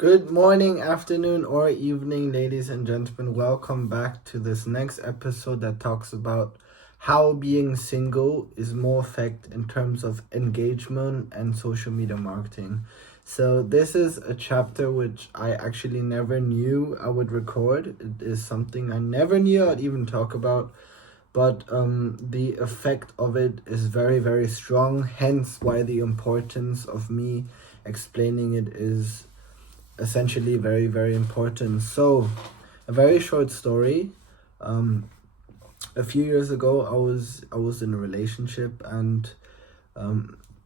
Good morning, afternoon, or evening, ladies and gentlemen. Welcome back to this next episode that talks about how being single is more effective in terms of engagement and social media marketing. So, this is a chapter which I actually never knew I would record. It is something I never knew I'd even talk about, but the effect of it is very, very strong, hence, why the importance of me explaining it is essentially very, very important. So a very short story. A few years ago I was in a relationship, and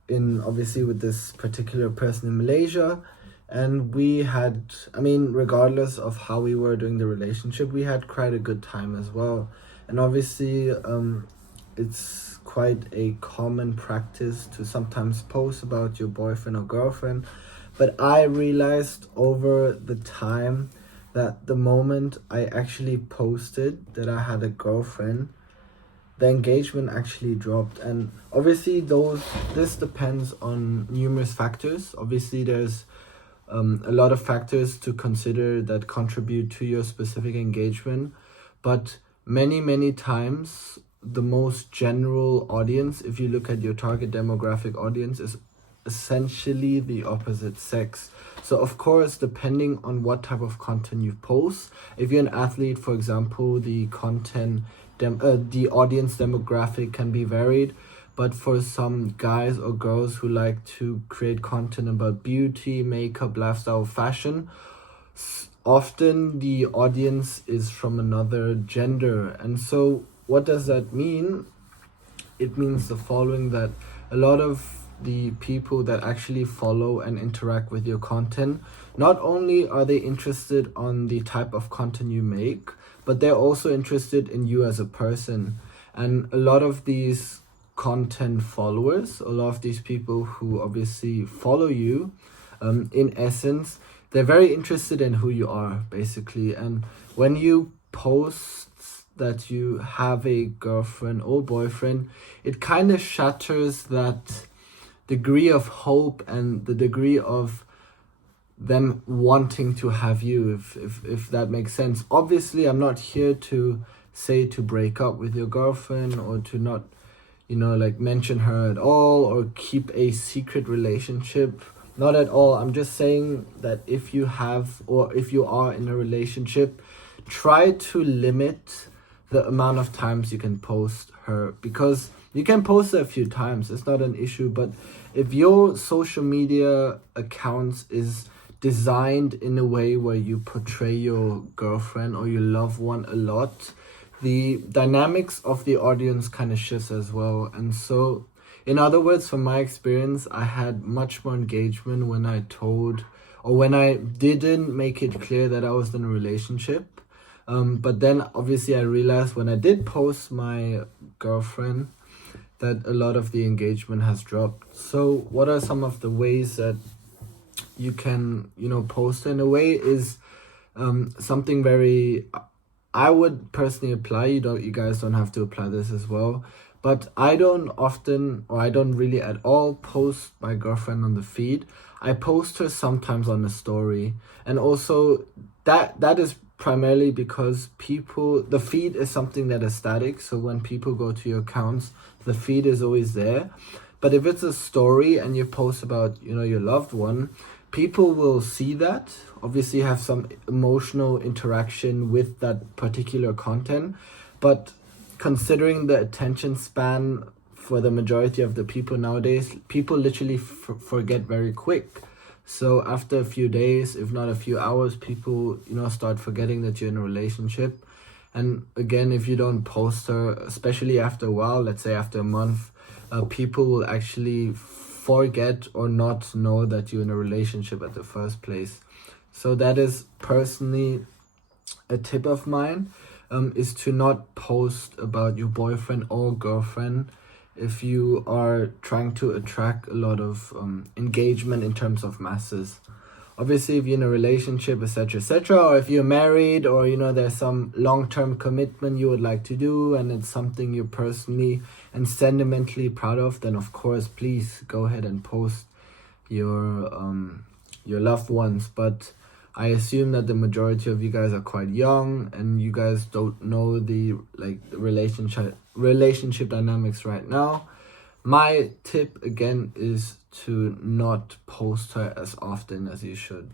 in obviously with this particular person in Malaysia, and we had, I mean, regardless of how we were doing the relationship, we had quite a good time as well. And obviously it's quite a common practice to sometimes post about your boyfriend or girlfriend, but I realized over the time that the moment I actually posted that I had a girlfriend, the engagement actually dropped. And obviously this depends on numerous factors. Obviously there's a lot of factors to consider that contribute to your specific engagement, but many times the most general audience, if you look at your target demographic audience, is essentially the opposite sex. So of course, depending on what type of content you post, if you're an athlete, for example, the the audience demographic can be varied. But for some guys or girls who like to create content about beauty, makeup, lifestyle, fashion, often the audience is from another gender. And so what does that mean? It means the following: that a lot of the people that actually follow and interact with your content, not only are they interested on the type of content you make, but they're also interested in you as a person. And a lot of these content followers, a lot of these people who obviously follow you, in essence, they're very interested in who you are, basically. And when you post that you have a girlfriend or boyfriend, it kind of shatters that degree of hope and the degree of them wanting to have you, if that makes sense. Obviously, I'm not here to say to break up with your girlfriend or to not, like, mention her at all or keep a secret relationship. Not at all. I'm just saying that if you have, or if you are in a relationship, try to limit the amount of times you can post her, because you can post her a few times, it's not an issue. But if your social media accounts is designed in a way where you portray your girlfriend or your loved one a lot, the dynamics of the audience kind of shifts as well. And so, in other words, from my experience, I had much more engagement when I told, or when I didn't make it clear that I was in a relationship. But then obviously I realized when I did post my girlfriend that a lot of the engagement has dropped. So what are some of the ways that you can, post in a way is something very, I would personally apply. You guys don't have to apply this as well. But I don't often, or I don't really at all, post my girlfriend on the feed. I post her sometimes on the story. And also that is primarily because the feed is something that is static. So when people go to your accounts, the feed is always there. But if it's a story and you post about, your loved one, people will see that, obviously have some emotional interaction with that particular content. But considering the attention span for the majority of the people nowadays, people literally forget very quick. So after a few days, if not a few hours, people, start forgetting that you're in a relationship. And again, if you don't post her, especially after a while, let's say after a month, people will actually forget or not know that you're in a relationship at the first place. So that is personally a tip of mine, is to not post about your boyfriend or girlfriend if you are trying to attract a lot of engagement in terms of masses. Obviously, if you're in a relationship, etc., or if you're married, or there's some long-term commitment you would like to do and it's something you're personally and sentimentally proud of, then of course, please go ahead and post your loved ones. But I assume that the majority of you guys are quite young and you guys don't know the relationship dynamics right now. My tip again is to not post her as often as you should.